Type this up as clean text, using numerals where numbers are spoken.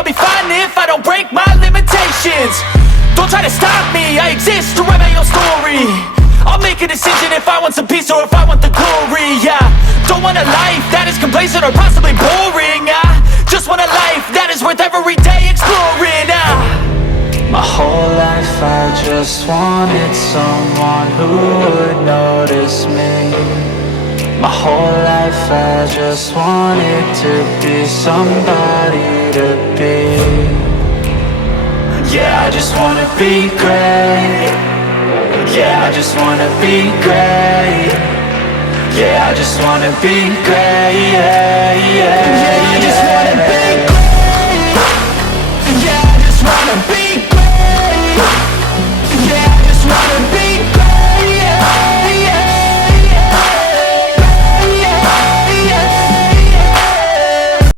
I'll be fine if I don't break my limitations. Don't try to stop me, I exist to write my own story. I'll make a decision if I want some peace or if I want the glory, yeah. Don't want a life that is complacent or possibly boring, I just want a life that is worth every day exploring, My whole life I just wanted someone who would notice me. My whole life I just wanted to be somebody to be. Yeah, I just wanna be great. Yeah, I just wanna be great. Yeah, I just wanna be great. Yeah, I just wanna